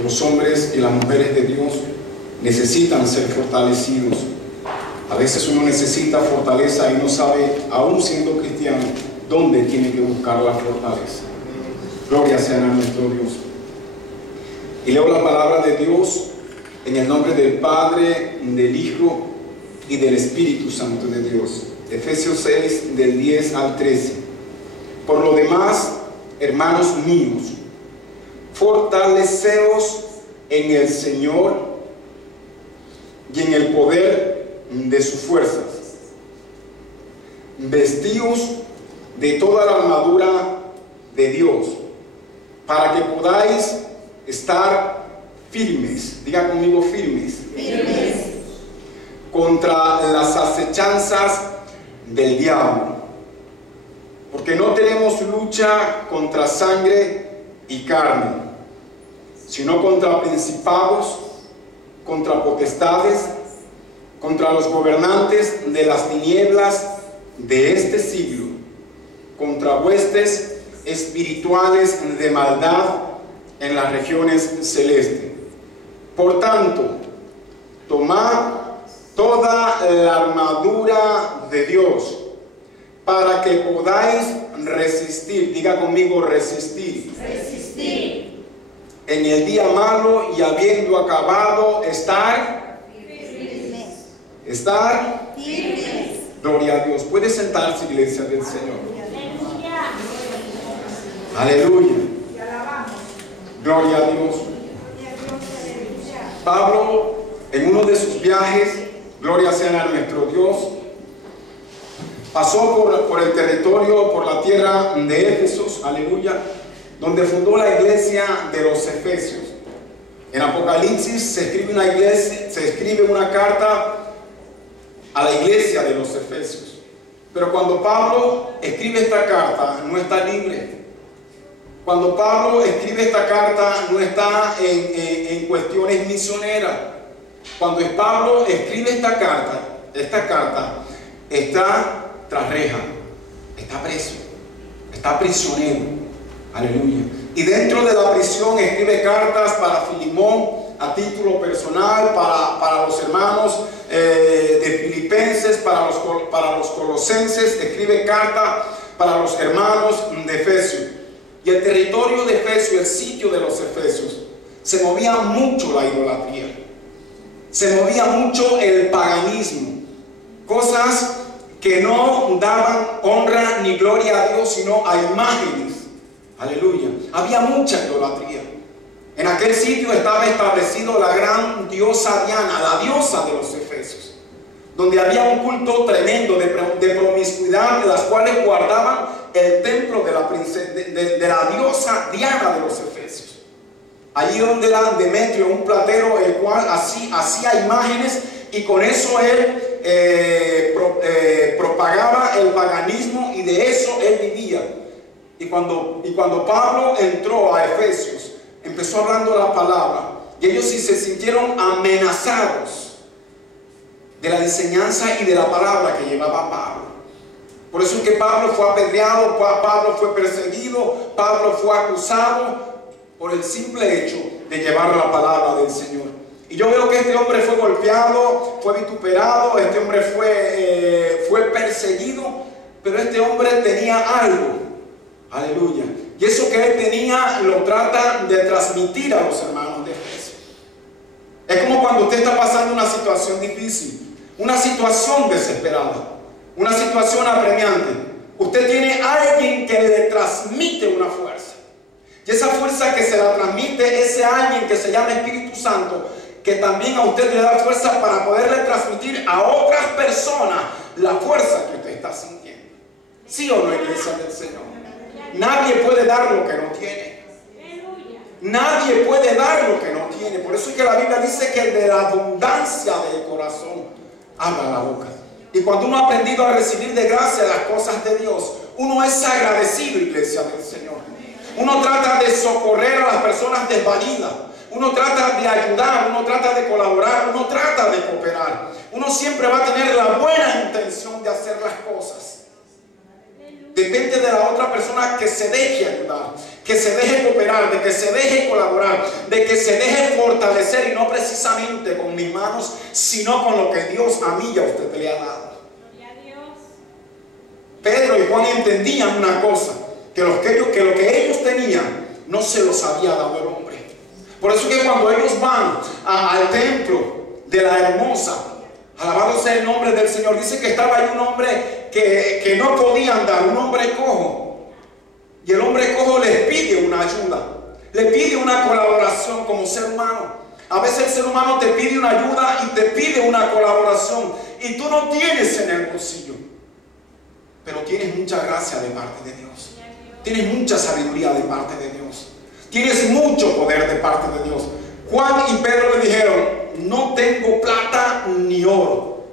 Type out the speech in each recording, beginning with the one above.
que los hombres y las mujeres de Dios necesitan ser fortalecidos. A veces uno necesita fortaleza y no sabe, aún siendo cristiano, dónde tiene que buscar la fortaleza. Gloria sea a nuestro Dios. Y leo la palabra de Dios en el nombre del Padre, del Hijo y del Espíritu Santo de Dios. Efesios 6, del 10 al 13. Por lo demás, hermanos míos, fortaleceos en el Señor y en el poder de sus fuerzas. Vestíos de toda la armadura de Dios, para que podáis estar firmes. Diga conmigo, firmes. Firmes. Contra las acechanzas del diablo. Porque no tenemos lucha contra sangre y carne, sino contra principados, contra potestades, contra los gobernantes de las tinieblas de este siglo, contra huestes espirituales de maldad en las regiones celestes. Por tanto, tomad toda la armadura de Dios, para que podáis resistir. Diga conmigo, resistir. Resistir. En el día malo, y habiendo acabado, estar Firmes. estar Firmes. Gloria a Dios. Puede sentarse, iglesia del Señor. Aleluya. Aleluya. Te alabamos. Gloria a Dios. Pablo, en uno de sus viajes, gloria sea a nuestro Dios, pasó por el territorio, por la tierra de Éfesos, aleluya, donde fundó la iglesia de los Efesios. En Apocalipsis se escribe una carta a la iglesia de los Efesios. Pero cuando Pablo escribe esta carta, no está libre. Cuando Pablo escribe esta carta, no está en cuestiones misioneras. Cuando Pablo escribe esta carta está tras reja, está preso, está prisionero. Aleluya. Y dentro de la prisión escribe cartas para Filimón a título personal, para los hermanos de Filipenses, para los colosenses, escribe carta para los hermanos de Efesios. Y el territorio de Efesios, el sitio de los Efesios, se movía mucho la idolatría, se movía mucho el paganismo, cosas que no daban honra ni gloria a Dios, sino a imágenes. Aleluya. Había mucha idolatría. En aquel sitio estaba establecido la gran diosa Diana, la diosa de los Efesios, donde había un culto tremendo de promiscuidad, de las cuales guardaban el templo de la diosa Diana de los Efesios. Allí donde era Demetrio, un platero, el cual hacía imágenes, y con eso él propagaba el paganismo, y de eso él vivía. Y cuando Pablo entró a Efesios, empezó hablando la palabra, y ellos sí se sintieron amenazados de la enseñanza y de la palabra que llevaba Pablo. Por eso es que Pablo fue apedreado, Pablo fue perseguido, Pablo fue acusado por el simple hecho de llevar la palabra del Señor. Y yo veo que este hombre fue golpeado, fue vituperado, este hombre fue perseguido, pero este hombre tenía algo. Aleluya. Y eso que él tenía lo trata de transmitir a los hermanos de Efesios. Es como cuando usted está pasando una situación difícil, una situación desesperada, una situación apremiante. Usted tiene a alguien que le transmite una fuerza. Y esa fuerza que se la transmite, ese alguien que se llama Espíritu Santo, que también a usted le da fuerza para poderle transmitir a otras personas la fuerza que usted está sintiendo. ¿Sí o no, iglesia del Señor? Nadie puede dar lo que no tiene. Nadie puede dar lo que no tiene. Por eso es que la Biblia dice que de la abundancia del corazón habla la boca. Y cuando uno ha aprendido a recibir de gracia las cosas de Dios, uno es agradecido, iglesia del Señor. Uno trata de socorrer a las personas desvalidas. Uno trata de ayudar, uno trata de colaborar, uno trata de cooperar. Uno siempre va a tener la buena intención de hacer las cosas. Depende de la otra persona que se deje ayudar, que se deje cooperar, de que se deje colaborar, de que se deje fortalecer, y no precisamente con mis manos, sino con lo que Dios a mí y a usted le ha dado. Pedro y Juan entendían una cosa, que lo que ellos tenían no se los había dado el hombre. Por eso que cuando ellos van al templo de la hermosa, alabado sea el nombre del Señor, dice que estaba ahí un hombre que no podía andar, un hombre cojo. Y el hombre cojo les pide una ayuda, le pide una colaboración como ser humano. A veces el ser humano te pide una ayuda y te pide una colaboración, y tú no tienes en el bolsillo, pero tienes mucha gracia de parte de Dios. Tienes mucha sabiduría de parte de Dios. Tienes mucho poder de parte de Dios. Juan y Pedro le dijeron: no tengo plata ni oro,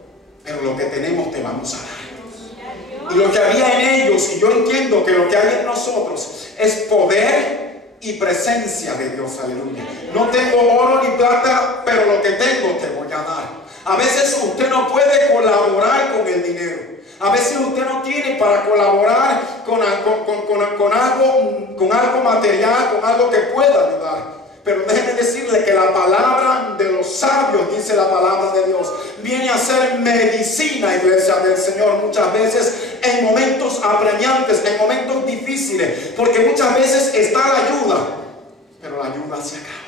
pero lo que tenemos te vamos a dar. Y lo que había en ellos, y yo entiendo que lo que hay en nosotros, es poder y presencia de Dios. Aleluya. No tengo oro ni plata, pero lo que tengo te voy a dar. A veces usted no puede colaborar con el dinero. A veces usted no tiene para colaborar con algo material, con algo que pueda ayudar. Pero déjenme decirle que la palabra de los sabios, dice la palabra de Dios, viene a ser medicina, iglesia del Señor, muchas veces en momentos apremiantes, en momentos difíciles, porque muchas veces está la ayuda, pero la ayuda se acaba.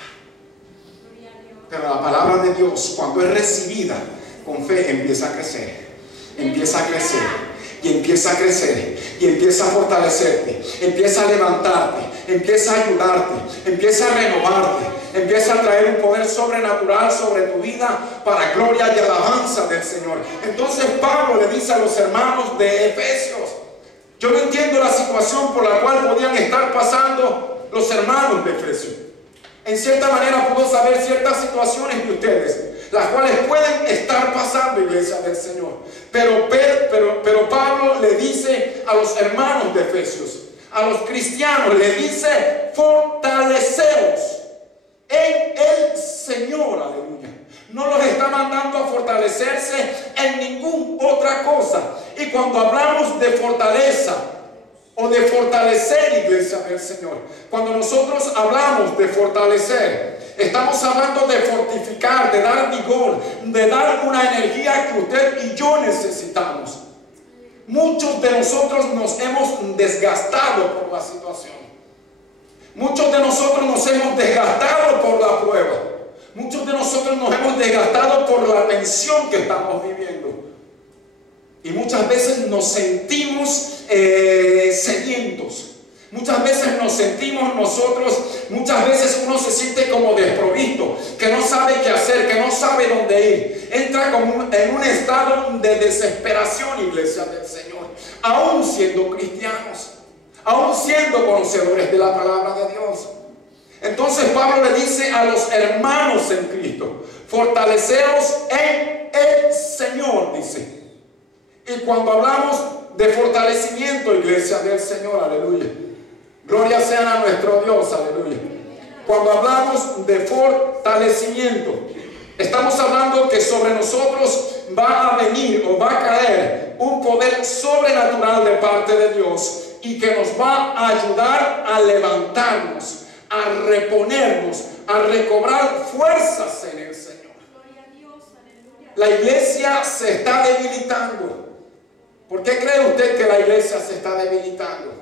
Pero la palabra de Dios, cuando es recibida con fe, empieza a crecer. Empieza a crecer, y empieza a crecer, y empieza a fortalecerte, empieza a levantarte, empieza a ayudarte, empieza a renovarte, empieza a traer un poder sobrenatural sobre tu vida para gloria y alabanza del Señor. Entonces Pablo le dice a los hermanos de Efesios: yo no entiendo la situación por la cual podían estar pasando los hermanos de Efesios. En cierta manera pudo saber ciertas situaciones de ustedes, las cuales pueden estar pasando, iglesia del Señor. Pero Pablo le dice a los hermanos de Efesios, a los cristianos, le dice: fortaleceos en el Señor. Aleluya. No los está mandando a fortalecerse en ninguna otra cosa. Y cuando hablamos de fortaleza o de fortalecer, iglesia del Señor, cuando nosotros hablamos de fortalecer, estamos hablando de fortificar, de dar vigor, de dar una energía que usted y yo necesitamos. Muchos de nosotros nos hemos desgastado por la situación. Muchos de nosotros nos hemos desgastado por la prueba. Muchos de nosotros nos hemos desgastado por la tensión que estamos viviendo. Y muchas veces nos sentimos sedientos. Muchas veces nos sentimos muchas veces uno se siente como desprovisto, que no sabe qué hacer, que no sabe dónde ir. Entra en un estado de desesperación, iglesia del Señor, aún siendo cristianos, aún siendo conocedores de la palabra de Dios. Entonces Pablo le dice a los hermanos en Cristo: fortaleceos en el Señor, dice. Y cuando hablamos de fortalecimiento, iglesia del Señor, aleluya, gloria sea a nuestro Dios, aleluya. Cuando hablamos de fortalecimiento, estamos hablando que sobre nosotros va a venir o va a caer un poder sobrenatural de parte de Dios, y que nos va a ayudar a levantarnos, a reponernos, a recobrar fuerzas en el Señor. La iglesia se está debilitando. ¿Por qué cree usted que la iglesia se está debilitando?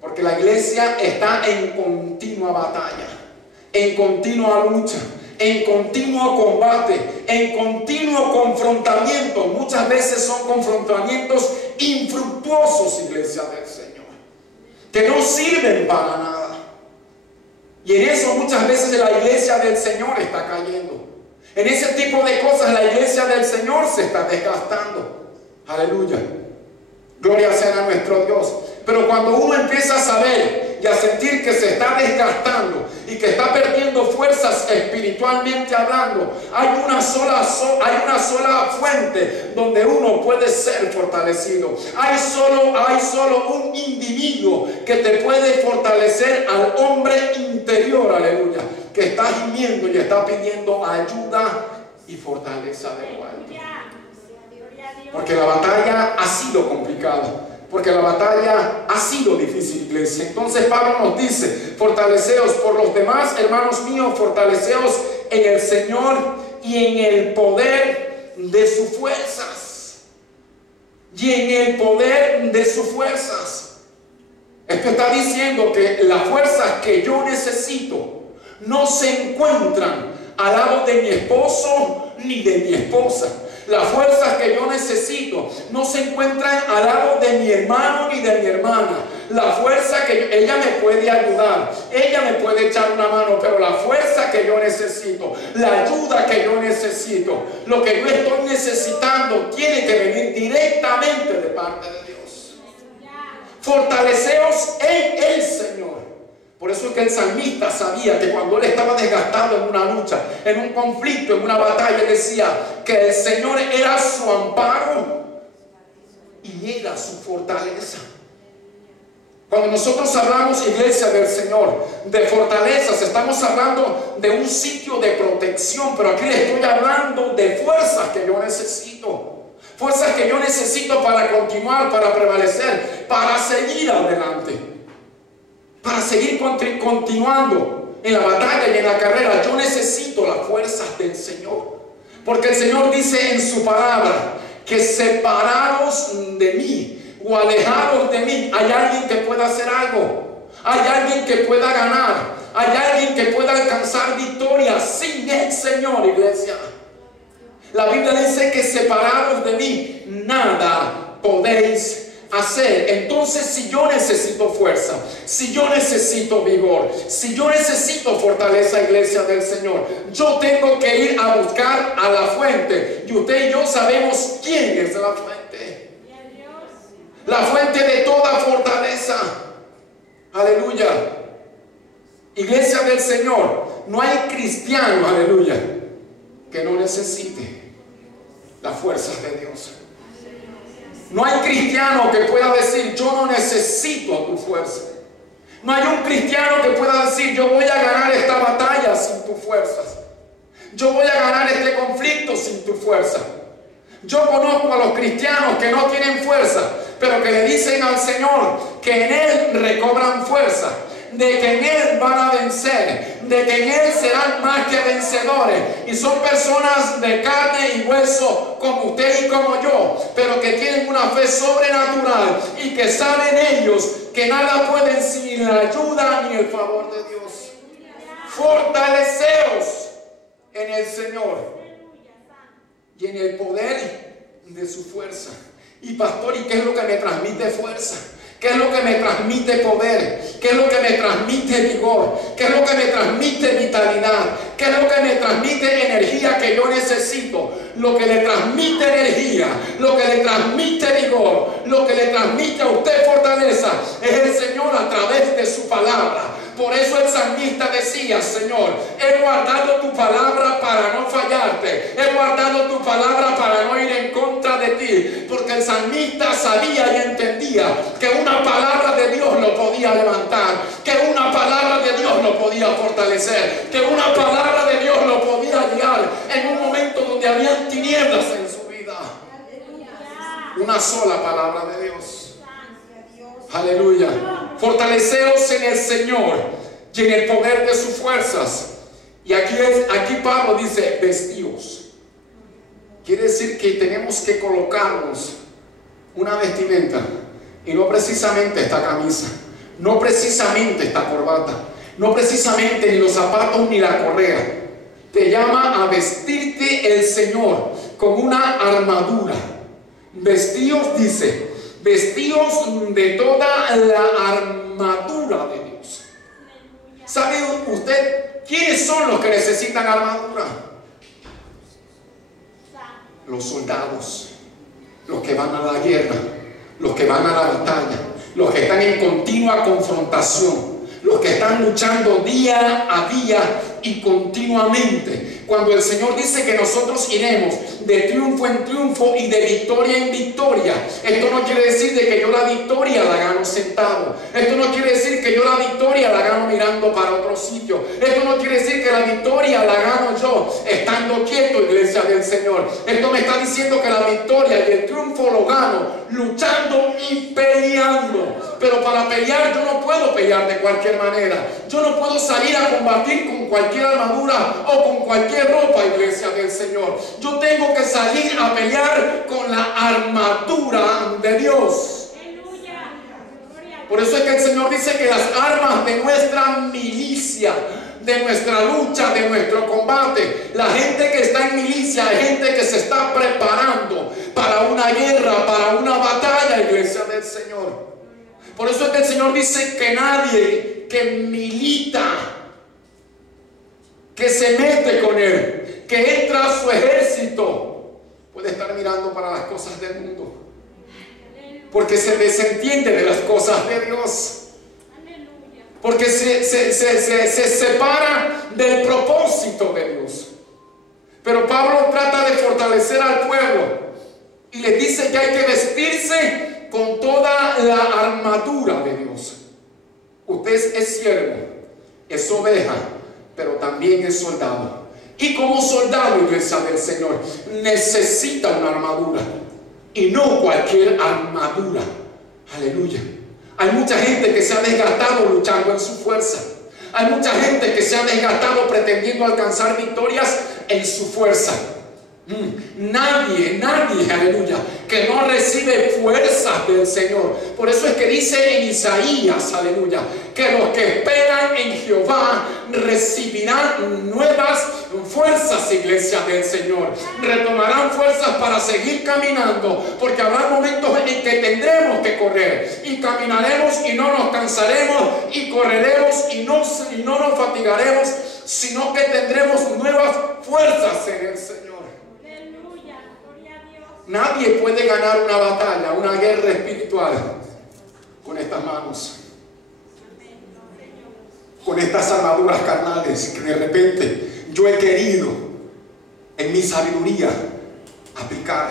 Porque la iglesia está en continua batalla, en continua lucha, en continuo combate, en continuo confrontamiento. Muchas veces son confrontamientos infructuosos, iglesia del Señor, que no sirven para nada. Y en eso muchas veces la iglesia del Señor está cayendo. En ese tipo de cosas la iglesia del Señor se está desgastando. Aleluya. Gloria sea a nuestro Dios. Pero cuando uno empieza a saber y a sentir que se está desgastando y que está perdiendo fuerzas espiritualmente hablando, hay una sola fuente donde uno puede ser fortalecido. Hay solo un individuo que te puede fortalecer al hombre interior, aleluya, que está gimiendo y está pidiendo ayuda y fortaleza de lo alto. Porque la batalla ha sido complicada. porque la batalla ha sido difícil, iglesia. Entonces Pablo nos dice: fortaleceos por los demás, hermanos míos, fortaleceos en el Señor y en el poder de sus fuerzas. Y en el poder de sus fuerzas. Esto está diciendo que las fuerzas que yo necesito no se encuentran al lado de mi esposo ni de mi esposa. Las fuerzas que yo necesito no se encuentran al lado de mi hermano ni de mi hermana. La fuerza que ella me puede ayudar, ella me puede echar una mano, pero la fuerza que yo necesito, la ayuda que yo necesito, lo que yo estoy necesitando, tiene que venir directamente de parte de Dios. Fortaleceos en el Señor. Por eso es que el salmista sabía que cuando él estaba desgastado en una lucha, en un conflicto, en una batalla, él decía que el Señor era su amparo y era su fortaleza. Cuando nosotros hablamos, iglesia del Señor, de fortalezas, estamos hablando de un sitio de protección, pero aquí les estoy hablando de fuerzas que yo necesito. Fuerzas que yo necesito para continuar, para prevalecer, para seguir adelante. Para seguir continuando en la batalla y en la carrera. Yo necesito las fuerzas del Señor. Porque el Señor dice en su palabra que separados de mí o alejados de mí, hay alguien que pueda hacer algo. Hay alguien que pueda ganar. Hay alguien que pueda alcanzar victoria sin el Señor, iglesia. La Biblia dice que separados de mí nada podéis hacer. Entonces, si yo necesito fuerza, si yo necesito vigor, si yo necesito fortaleza, iglesia del Señor, yo tengo que ir a buscar a la fuente. Y usted y yo sabemos quién es la fuente. La fuente de toda fortaleza. Aleluya. Iglesia del Señor, no hay cristiano, aleluya, que no necesite las fuerzas de Dios. No hay cristiano que pueda decir: yo no necesito tu fuerza. No hay un cristiano que pueda decir: yo voy a ganar esta batalla sin tus fuerzas. Yo voy a ganar este conflicto sin tu fuerza. Yo conozco a los cristianos que no tienen fuerza, pero que le dicen al Señor que en Él recobran fuerza, de que en Él van a vencer, de que en Él serán más que vencedores. Y son personas de carne y hueso como usted y como yo, pero que tienen una fe sobrenatural y que saben ellos que nada pueden sin la ayuda ni el favor de Dios. Fortaleceos en el Señor y en el poder de su fuerza. Y pastor, ¿y qué es lo que me transmite fuerza? ¿Qué es lo que me transmite poder? ¿Qué es lo que me transmite vigor? ¿Qué es lo que me transmite vitalidad? ¿Qué es lo que me transmite energía que yo necesito? Lo que le transmite energía, lo que le transmite vigor, lo que le transmite a usted fortaleza es el Señor a través de su palabra. Por eso el salmista decía: Señor, he guardado tu palabra para no fallarte, he guardado tu palabra para no ir en contra de ti, porque el salmista sabía y entendía que una palabra de Dios lo podía levantar, que una palabra de Dios lo podía fortalecer, que una palabra de Dios lo podía guiar en un momento donde había tinieblas en su vida. Una sola palabra de Dios. Aleluya. Fortaleceos en el Señor y en el poder de sus fuerzas. Y aquí Pablo dice: vestíos. Quiere decir que tenemos que colocarnos una vestimenta, y no precisamente esta camisa, no precisamente esta corbata, no precisamente ni los zapatos ni la correa. Te llama a vestirte el Señor con una armadura. Vestíos, dice, vestíos de toda la armadura de Dios. ¿Sabe usted quiénes son los que necesitan armadura? Los soldados, los que van a la guerra, los que van a la batalla, los que están en continua confrontación, los que están luchando día a día y continuamente. Cuando el Señor dice que nosotros iremos de triunfo en triunfo y de victoria en victoria, esto no quiere decir de que yo la victoria la gano sentado. Esto no quiere decir que yo la victoria la gano mirando para otro sitio. Esto no quiere decir que la victoria la gano yo estando quieto, iglesia del Señor. Esto me está diciendo que la victoria y el triunfo lo gano luchando y peleando. Pero para pelear yo no puedo pelear de cualquier manera. Yo no puedo salir a combatir con cualquier armadura o con cualquier ropa, iglesia del Señor. Yo tengo que salir a pelear con la armadura de Dios. Por eso es que el Señor dice que las armas de nuestra milicia, de nuestra lucha, de nuestro combate, la gente que está en milicia es gente que se está preparando para una guerra, para una batalla, iglesia del Señor. Por eso es que el Señor dice que nadie que milita, que se mete con Él, que entra a su ejército, puede estar mirando para las cosas del mundo, porque se desentiende de las cosas de Dios, porque se separa del propósito de Dios. Pero Pablo trata de fortalecer al pueblo y les dice que hay que vestirse con toda la armadura de Dios. Usted es siervo, es oveja, pero también es soldado. Y como soldado, iglesia del Señor, necesita una armadura. Y no cualquier armadura. Aleluya. Hay mucha gente que se ha desgastado luchando en su fuerza. Hay mucha gente que se ha desgastado pretendiendo alcanzar victorias en su fuerza. Nadie, aleluya, que no recibe fuerzas del Señor. Por eso es que dice en Isaías, aleluya, que los que esperan en Jehová recibirán nuevas fuerzas, iglesia del Señor. Retomarán fuerzas para seguir caminando, porque habrá momentos en que tendremos que correr y caminaremos y no nos cansaremos y correremos y no nos fatigaremos, sino que tendremos nuevas fuerzas en el Señor. Nadie puede ganar una batalla, una guerra espiritual con estas manos, con estas armaduras carnales que de repente yo he querido en mi sabiduría aplicar.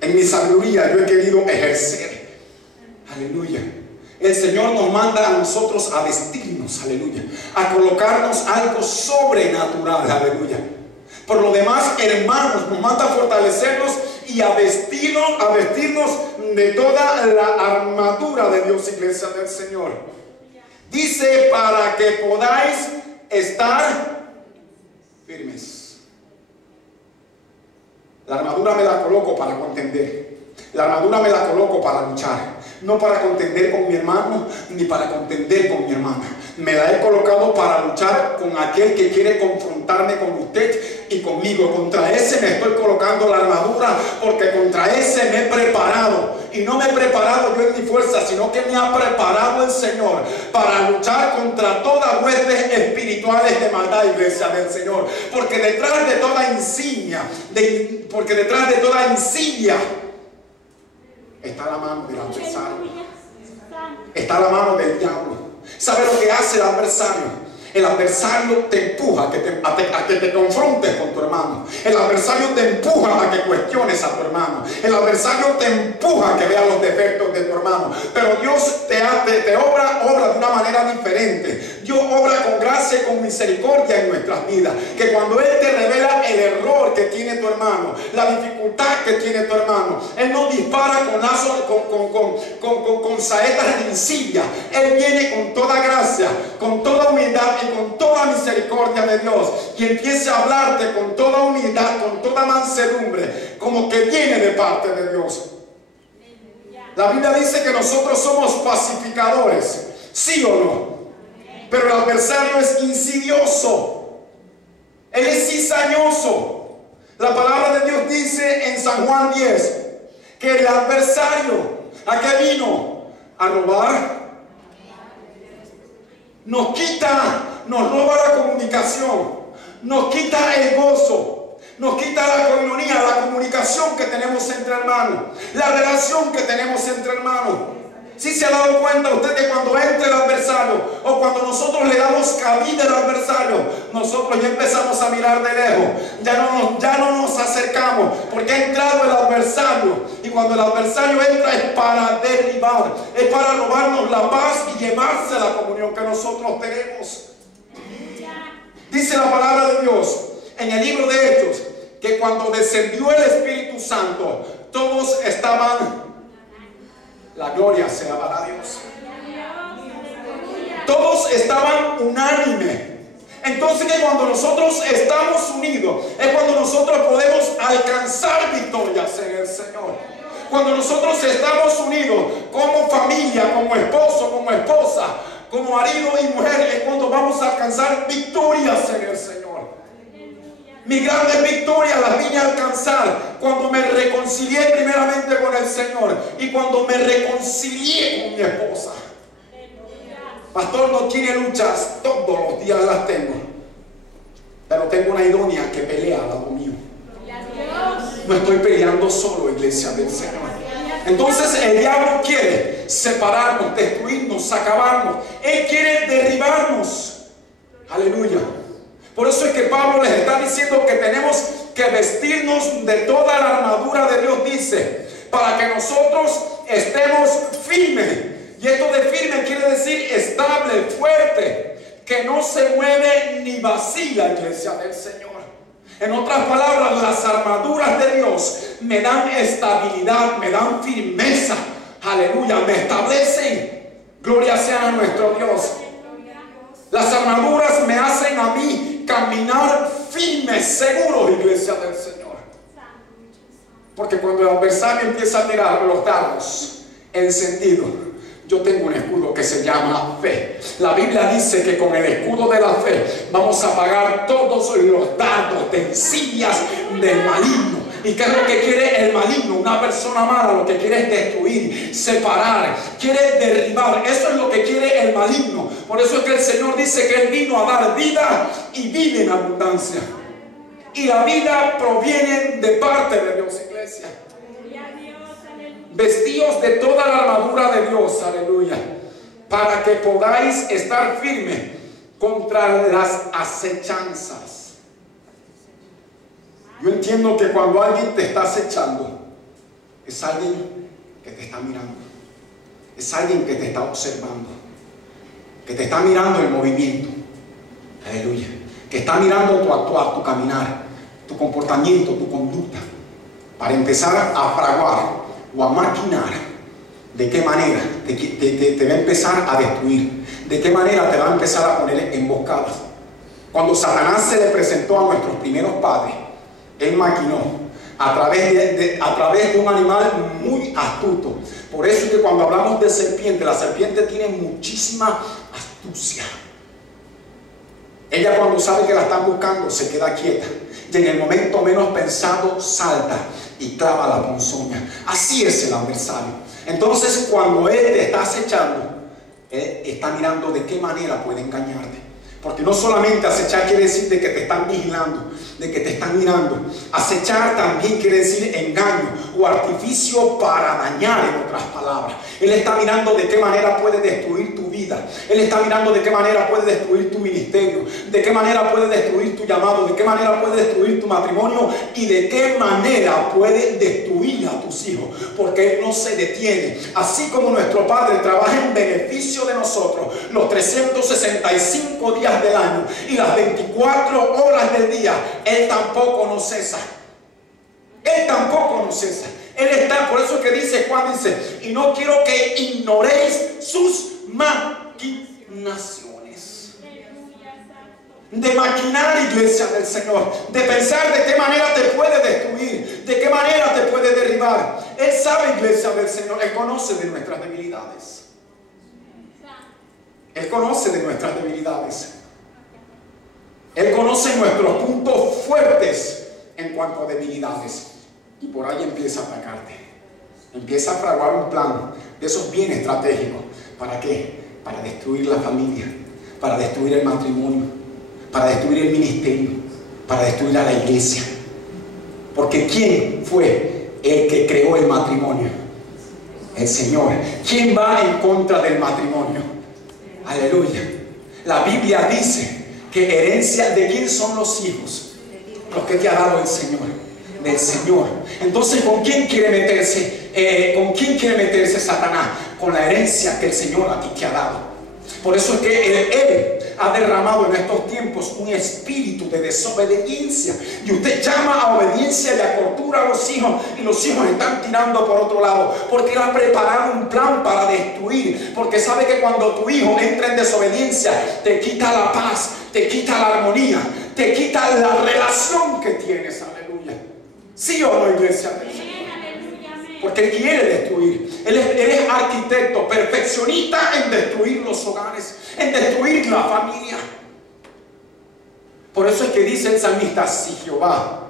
En mi sabiduría yo he querido ejercer. Aleluya. El Señor nos manda a nosotros a vestirnos, aleluya, a colocarnos algo sobrenatural, aleluya. Por lo demás, hermanos, nos manda a fortalecernos y a vestirnos de toda la armadura de Dios, iglesia del Señor. Dice, para que podáis estar firmes. La armadura me la coloco para contender. La armadura me la coloco para luchar. No para contender con mi hermano, ni para contender con mi hermana. Me la he colocado para luchar con aquel que quiere confrontarme con usted y conmigo. Contra ese me estoy colocando la armadura, porque contra ese me he preparado. Y no me he preparado yo en mi fuerza, sino que me ha preparado el Señor para luchar contra todas huestes espirituales de maldad, iglesia del Señor. Porque detrás de toda insignia, está la mano del adversario. Está la mano del diablo. ¿Sabe lo que hace el adversario? El adversario te empuja a que te confrontes con tu hermano. El adversario te empuja a que cuestiones a tu hermano. El adversario te empuja a que veas los defectos de tu hermano. Pero Dios te obra de una manera diferente. Dios obra con gracia y con misericordia en nuestras vidas. Que cuando Él te revela el error que tiene tu hermano, la dificultad que tiene tu hermano, Él no dispara con lazos, con saetas de insidia. Él viene con toda gracia, con toda humildad y con toda misericordia de Dios, y empieza a hablarte con toda humildad, con toda mansedumbre, como que viene de parte de Dios. La Biblia dice que nosotros somos pacificadores, ¿sí o no? Pero el adversario es insidioso, él es cizañoso. La palabra de Dios dice en San Juan 10 que el adversario, ¿a qué vino? A robar. Nos roba la comunicación, nos quita el gozo, nos quita la coinonía, la comunicación que tenemos entre hermanos, la relación que tenemos entre hermanos. Si se ha dado cuenta usted que cuando entra el adversario o cuando nosotros le damos cabida al adversario, nosotros ya empezamos a mirar de lejos, ya no nos acercamos, porque ha entrado el adversario, y cuando el adversario entra es para derribar, es para robarnos la paz y llevarse la comunión que nosotros tenemos. Dice la palabra de Dios en el libro de Hechos que cuando descendió el Espíritu Santo, todos estaban... La gloria sea para Dios. Todos estaban unánimes. Entonces que cuando nosotros estamos unidos es cuando nosotros podemos alcanzar victorias en el Señor. Cuando nosotros estamos unidos como familia, como esposo, como esposa, como marido y mujer, es cuando vamos a alcanzar victorias en el Señor. Mis grandes victorias las vine a alcanzar cuando me reconcilié primeramente con el Señor y cuando me reconcilié con mi esposa. Pastor, no tiene luchas, todos los días las tengo, pero tengo una idónea que pelea al lado mío. No estoy peleando solo, iglesia del Señor. Entonces el diablo quiere separarnos, destruirnos, acabarnos. Él quiere derribarnos. Aleluya. Por eso es que Pablo les está diciendo que tenemos que vestirnos de toda la armadura de Dios, dice, para que nosotros estemos firmes. Y esto de firme quiere decir estable, fuerte, que no se mueve ni vacila, iglesia del Señor. En otras palabras, las armaduras de Dios me dan estabilidad, me dan firmeza. Aleluya, me establecen. Gloria sea a nuestro Dios. Las armaduras me hacen a mí caminar firme, seguro, iglesia del Señor. Porque cuando el adversario empieza a tirar los dardos encendidos, yo tengo un escudo que se llama fe. La Biblia dice que con el escudo de la fe vamos a apagar todos los dardos de insidias del maligno. ¿Y qué es lo que quiere el maligno? Una persona mala lo que quiere es destruir, separar, quiere derribar. Eso es lo que quiere el maligno. Por eso es que el Señor dice que Él vino a dar vida y vida en abundancia. Y la vida proviene de parte de Dios, iglesia. Vestíos de toda la armadura de Dios, aleluya, para que podáis estar firmes contra las acechanzas. Yo entiendo que cuando alguien te está acechando, es alguien que te está mirando, es alguien que te está observando, que te está mirando el movimiento, aleluya, que está mirando tu actuar, tu caminar, tu comportamiento, tu conducta, para empezar a fraguar o a maquinar de qué manera te va a empezar a destruir, de qué manera te va a empezar a poner emboscadas. Cuando Satanás se le presentó a nuestros primeros padres, él maquinó a través de un animal muy astuto. Por eso es que cuando hablamos de serpiente, la serpiente tiene muchísima astucia. Ella, cuando sabe que la están buscando, se queda quieta y en el momento menos pensado salta y clava la ponzoña. Así es el adversario. Entonces, cuando él te está acechando, él está mirando de qué manera puede engañarte. Porque no solamente acechar quiere decir de que te están vigilando, de que te están mirando. Acechar también quiere decir engaño o artificio para dañar, en otras palabras. Él está mirando de qué manera puede destruir tu vida. Él está mirando de qué manera puede destruir tu ministerio, de qué manera puede destruir tu llamado, de qué manera puede destruir tu matrimonio y de qué manera puede destruir a tus hijos. Porque Él no se detiene. Así como nuestro Padre trabaja en beneficio de nosotros los 365 días del año y las 24 horas del día, Él tampoco nos cesa. Él tampoco nos cesa. Él está, por eso es que dice Juan, dice, y no quiero que ignoréis sus maquinaciones. De maquinar, iglesia del Señor, de pensar de qué manera te puede destruir, de qué manera te puede derribar. Él sabe, iglesia del Señor, Él conoce de nuestras debilidades. Él conoce de nuestras debilidades. Él conoce nuestros puntos fuertes en cuanto a debilidades. Y por ahí empieza a atacarte. Empieza a fraguar un plan de esos bien estratégicos. ¿Para qué? Para destruir la familia, para destruir el matrimonio, para destruir el ministerio, para destruir a la iglesia. Porque ¿quién fue el que creó el matrimonio? El Señor. ¿Quién va en contra del matrimonio? Aleluya. La Biblia dice que herencia de quién son los hijos, los que te ha dado el Señor, del Señor. Entonces, ¿con quién quiere meterse? ¿Con quién quiere meterse Satanás? Con la herencia que el Señor a ti te ha dado. Por eso es que Él ha derramado en estos tiempos un espíritu de desobediencia, y usted llama a obediencia y a cordura a los hijos, y los hijos están tirando por otro lado, porque Él ha preparado un plan para destruir, porque sabe que cuando tu hijo entra en desobediencia, te quita la paz, te quita la armonía, te quita la relación que tienes. Aleluya. ¿Sí o no, iglesia del Señor? Porque Él quiere destruir. Él es arquitecto, perfeccionista en destruir los hogares, en destruir la familia. Por eso es que dice el salmista: si Jehová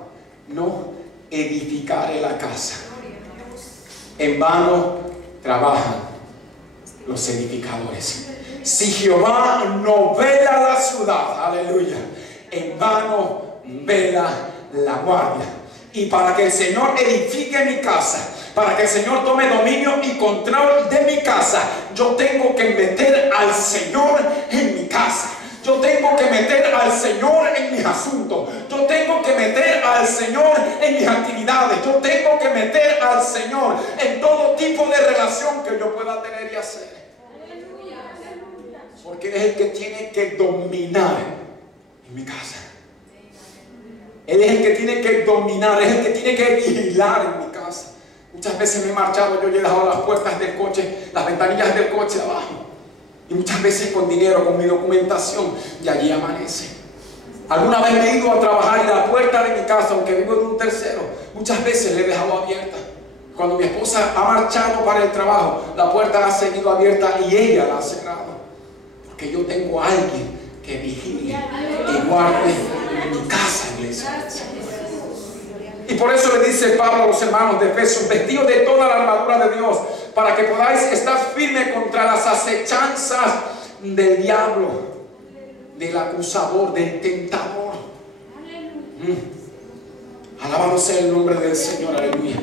no edificare la casa, en vano trabajan los edificadores. Si Jehová no vela la ciudad, aleluya, en vano vela la guardia. Y para que el Señor edifique mi casa, para que el Señor tome dominio y control de mi casa, yo tengo que meter al Señor en mi casa. Yo tengo que meter al Señor en mis asuntos. Yo tengo que meter al Señor en mis actividades. Yo tengo que meter al Señor en todo tipo de relación que yo pueda tener y hacer. Porque Él es el que tiene que dominar en mi casa. Él es el que tiene que dominar, es el que tiene que vigilar en mi casa. Muchas veces me he marchado, yo he dejado las puertas del coche, las ventanillas del coche abajo. Y muchas veces con dinero, con mi documentación, y allí amanece. Alguna vez me he ido a trabajar y la puerta de mi casa, aunque vivo en un tercero, muchas veces la he dejado abierta. Cuando mi esposa ha marchado para el trabajo, la puerta ha seguido abierta y ella la ha cerrado. Porque yo tengo a alguien que vigile y guarde mi casa, iglesia. Y por eso le dice Pablo a los hermanos de Efesios: vestidos de toda la armadura de Dios, para que podáis estar firmes contra las acechanzas del diablo, del acusador, del tentador. Alabado sea el nombre del Señor, aleluya.